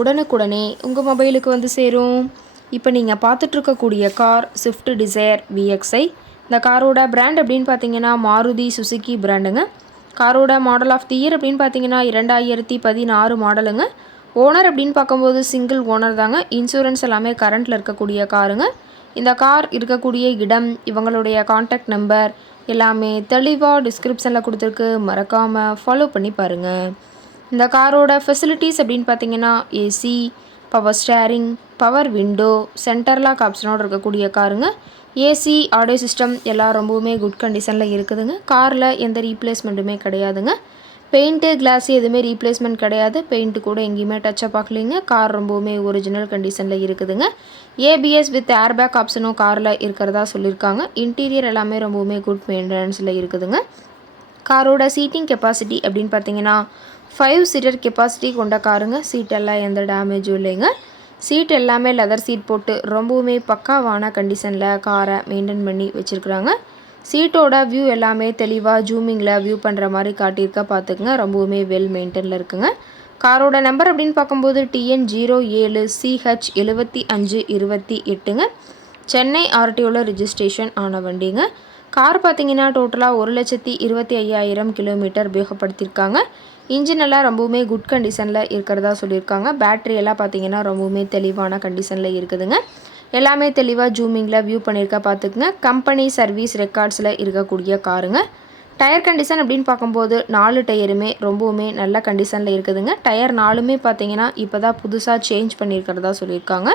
உடனுக்குடனே உங்கள் மொபைலுக்கு வந்து சேரும். இப்போ நீங்கள் பார்த்துட்ருக்கக்கூடிய கார் ஸ்விஃப்ட் டிசைர் விஎக்ஸ்ஐ இந்த காரோட பிராண்ட் அப்படின்னு பார்த்தீங்கன்னா மாருதி சுசுக்கி பிராண்டுங்க காரோட மாடல் ஆஃப் தி இயர் அப்படின்னு பார்த்தீங்கன்னா இரண்டாயிரத்தி பதினாறு மாடலுங்க ஓனர் அப்படின்னு பார்க்கும்போது சிங்கிள் ஓனர் தாங்க. இன்சூரன்ஸ் எல்லாமே கரண்ட்டில் இருக்கக்கூடிய காருங்க. இந்த கார் இருக்கக்கூடிய இடம் இவங்களுடைய காண்டாக்ட் நம்பர் எல்லாமே தெளிவாக டிஸ்கிரிப்ஷனில் கொடுத்துருக்கு. மறக்காமல் ஃபாலோ பண்ணி பாருங்கள் இந்த காரோட ஃபெசிலிட்டிஸ் அப்படின்னு பார்த்தீங்கன்னா AC power steering power window centre lock ஆப்ஷனோடு இருக்கக்கூடிய காருங்க. ஏசி ஆடியோ சிஸ்டம் எல்லாம் ரொம்பவுமே குட் கண்டிஷனில் இருக்குதுங்க. காரில் எந்த ரீப்ளேஸ்மெண்ட்டுமே கிடையாதுங்க. பெயிண்ட்டு கிளாஸ் எதுவுமே ரீப்ளேஸ்மெண்ட் கிடையாது. பெயிண்ட்டு கூட எங்கேயுமே டச்சப் பார்க்கலிங்க கார் ரொம்பவுமே ஒரிஜினல் கண்டிஷனில் இருக்குதுங்க. ஏபிஎஸ் வித் ஏர்பேக் ஆப்ஷனும் காரில் இருக்கிறதா சொல்லியிருக்காங்க. இன்டீரியர் எல்லாமே ரொம்பவுமே குட் மெயின்டெனன்ஸில் இருக்குதுங்க. காரோட சீட்டிங் கெப்பாசிட்டி அப்படின்னு பார்த்தீங்கன்னா ஃபைவ் சீட்டர் கெப்பாசிட்டி கொண்ட காருங்க. சீட்டெல்லாம் எந்த டேமேஜும் இல்லைங்க. சீட் எல்லாமே லெதர் சீட் போட்டு ரொம்பவுமே பக்காவான கண்டிஷனில் காரை மெயின்டைன் பண்ணி வச்சுருக்குறாங்க. சீட்டோட வியூ எல்லாமே தெளிவாக ஜூமிங்கில் வியூ பண்ணுற மாதிரி காட்டியிருக்கா பார்த்துக்குங்க. ரொம்பவுமே வெல் மெயின்டெனில் இருக்குங்க. காரோட நம்பர் அப்படின்னு பார்க்கும்போது டிஎன் ஜீரோ ஏழு சிஹெச் எழுபத்தி அஞ்சு இருபத்தி எட்டுங்க. சென்னை ஆர்டிஓவில் ரிஜிஸ்ட்ரேஷன் ஆன வண்டிங்க. கார் பார்த்தீங்கன்னா டோட்டலாக ஒரு லட்சத்தி இருபத்தி ஐயாயிரம் கிலோமீட்டர் உபயோகப்படுத்தியிருக்காங்க. இன்ஜின் எல்லாம் ரொம்பவுமே குட் கண்டிஷனில் இருக்கிறதா சொல்லியிருக்காங்க. பேட்ரி எல்லாம் பார்த்தீங்கன்னா ரொம்பவுமே தெளிவான கண்டிஷனில் இருக்குதுங்க. எல்லாமே தெளிவாக ஜூமிங்கில் வியூ பண்ணியிருக்க பார்த்துக்குங்க. கம்பெனி சர்வீஸ் ரெக்கார்ட்ஸில் இருக்கக்கூடிய காருங்க டயர் கண்டிஷன் அப்படின்னு பார்க்கும்போது நாலு டயருமே ரொம்பவுமே நல்ல கண்டிஷனில் இருக்குதுங்க. டயர் நாலுமே பார்த்தீங்கன்னா இப்போ தான் புதுசாக சேஞ்ச் பண்ணியிருக்கிறதா சொல்லியிருக்காங்க.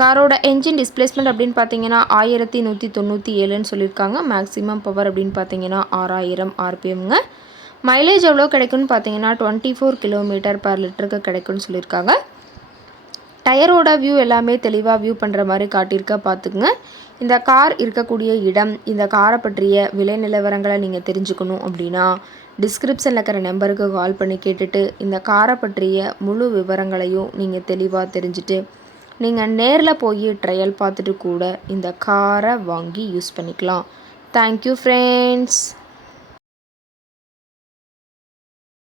காரோட என்ஜின் டிஸ்பிளேஸ்மெண்ட் அப்படின்னு பார்த்தீங்கன்னா ஆயிரத்தி நூற்றி தொண்ணூற்றி ஏழுன்னு சொல்லியிருக்காங்க. மேக்ஸிமம் பவர் அப்படின்னு பார்த்தீங்கன்னா ஆறாயிரம் ஆர்பிஎம்ங்க. மைலேஜ் எவ்வளோ கிடைக்கும்னு பார்த்தீங்கன்னா டுவெண்ட்டி ஃபோர் கிலோமீட்டர் பர் லிட்டருக்கு கிடைக்கும்னு சொல்லியிருக்காங்க. டயரோட வியூ எல்லாமே தெளிவாக வியூ பண்ணுற மாதிரி காட்டியிருக்க பார்த்துக்குங்க. இந்த கார் இருக்கக்கூடிய இடம் இந்த காரை பற்றிய விலை நிலவரங்களை நீங்கள் தெரிஞ்சுக்கணும் அப்படின்னா டிஸ்கிரிப்ஷனில் இருக்கிற நம்பருக்கு கால் பண்ணி கேட்டுட்டு இந்த காரை பற்றிய முழு விவரங்களையும் நீங்கள் தெளிவாக தெரிஞ்சுட்டு நீங்கள் நேரில் போய் ட்ரையல் பார்த்துட்டு கூட இந்த காரை வாங்கி யூஸ் பண்ணிக்கலாம். Thank you friends